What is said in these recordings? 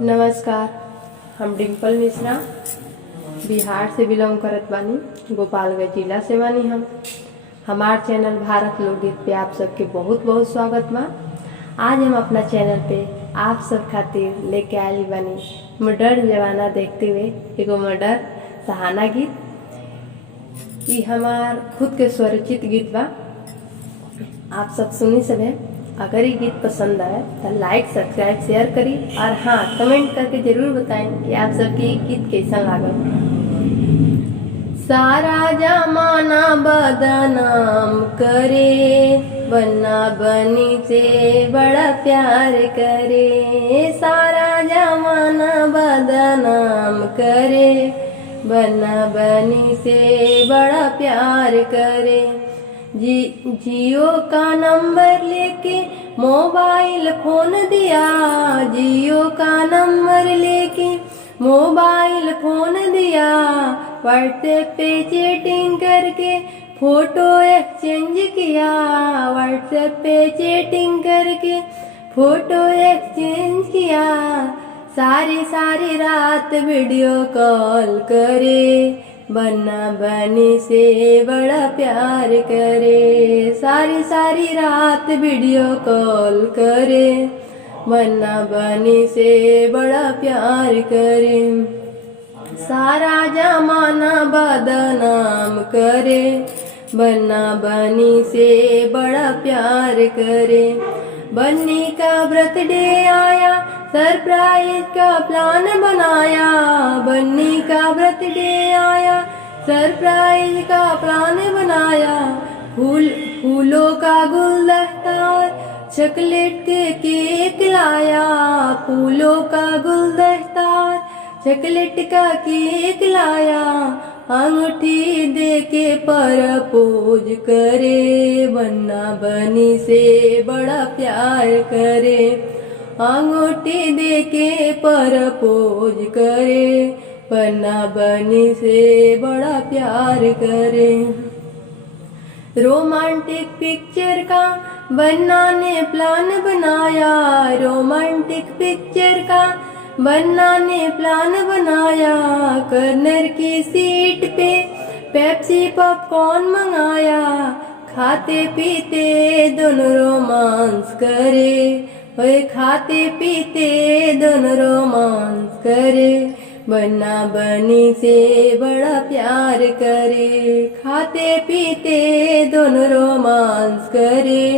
नमस्कार। हम डिम्पल मिश्रा बिहार से बिलोंग करत बानी, गोपालगंज जिला से बानी। हमार चैनल भारत लोकगीत पे आप सबके बहुत बहुत स्वागत बा। आज हम अपना चैनल पे आप सब खातिर लेके आयल बानी मॉडर्न जमाना देखते हुए एगो मॉडर्न सहाना गीत। ये हमार खुद के स्वरचित गीत बा। आप सब सुनी सके। अगर ये गीत पसंद आए तो लाइक सब्सक्राइब शेयर करी और हाँ, कमेंट करके जरूर बताएं कि आप सबके ये गीत कैसा लगा। सारा जमाना बदनाम करे, बन्ना बनी से बड़ा प्यार करे। सारा जमाना बदनाम करे, बन्ना बनी से बड़ा प्यार करे। जियो का नंबर लेके मोबाइल फोन दिया, जियो का नंबर लेके मोबाइल फोन दिया। व्हाट्सएप पे चैटिंग करके फोटो एक्सचेंज किया, व्हाट्सएप पे चैटिंग करके फोटो एक्सचेंज किया। सारी सारी रात वीडियो कॉल करे, बन्ना बनी से बड़ा प्यार करे। सारी सारी रात वीडियो कॉल करे, बन्ना बनी से बड़ा प्यार करे। सारा जमाना बदनाम करे, बन्ना बनी से बड़ा प्यार करे। बन्नी का बर्थडे आया, सरप्राइज का प्लान बनाया। बन्नी का बर्थडे आया, सरप्राइज का प्लान बनाया। फूलों का गुलदस्ता, चॉकलेट के केक लाया। फूलों का गुलदस्ता, चॉकलेट का केक लाया। अंगूठी दे के प्रपोज करे, बन्ना बनी से बड़ा प्यार करे। अंगूठी दे के प्रपोज करे, बन्ना बनी से बड़ा प्यार करे। रोमांटिक पिक्चर का बन्ना ने प्लान बनाया, रोमांटिक पिक्चर का बन्ना ने प्लान बनाया। कॉर्नर की सीट पे पेप्सी पॉपकॉर्न मंगाया। खाते पीते दोनों रोमांस करे, ओए खाते पीते दोनों रोमांस करे। बन्ना बनी से बड़ा प्यार करे, खाते पीते दोनों रोमांस करे।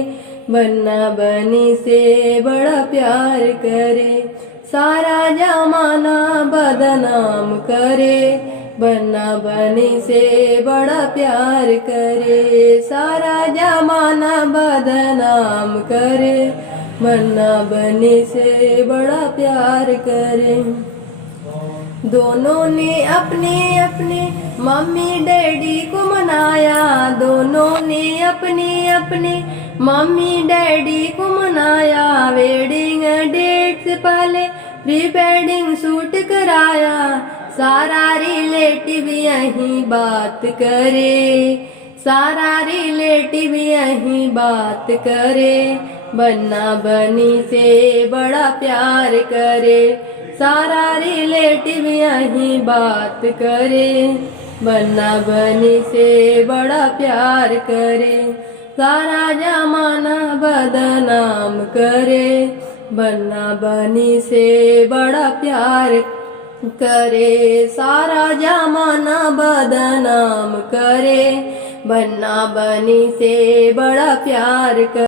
बन्ना बनी से बड़ा प्यार करे। सारा जमाना बदनाम करे, बन्ना बनी से बड़ा प्यार करे। सारा जमाना बदनाम करे, बन्ना बनी से बड़ा प्यार करे। दोनों ने अपने अपने मम्मी डैडी को मनाया, दोनों ने अपने अपने मम्मी डैडी को मनाया। वेडिंग डेट से पहले प्री वेडिंग शूट कराया। सारा रिलेटिव यही बात करे, सारा रिलेटिव यही बात करे। बन्ना बनी से बड़ा प्यार करे, सारा रिलेटिव यही बात करे। बन्ना बनी से बड़ा प्यार करे। सारा जमाना बदनाम करे, बन्ना बनी से बड़ा प्यार करे। सारा जमाना बदनाम करे, बन्ना बनी से बड़ा प्यार करे।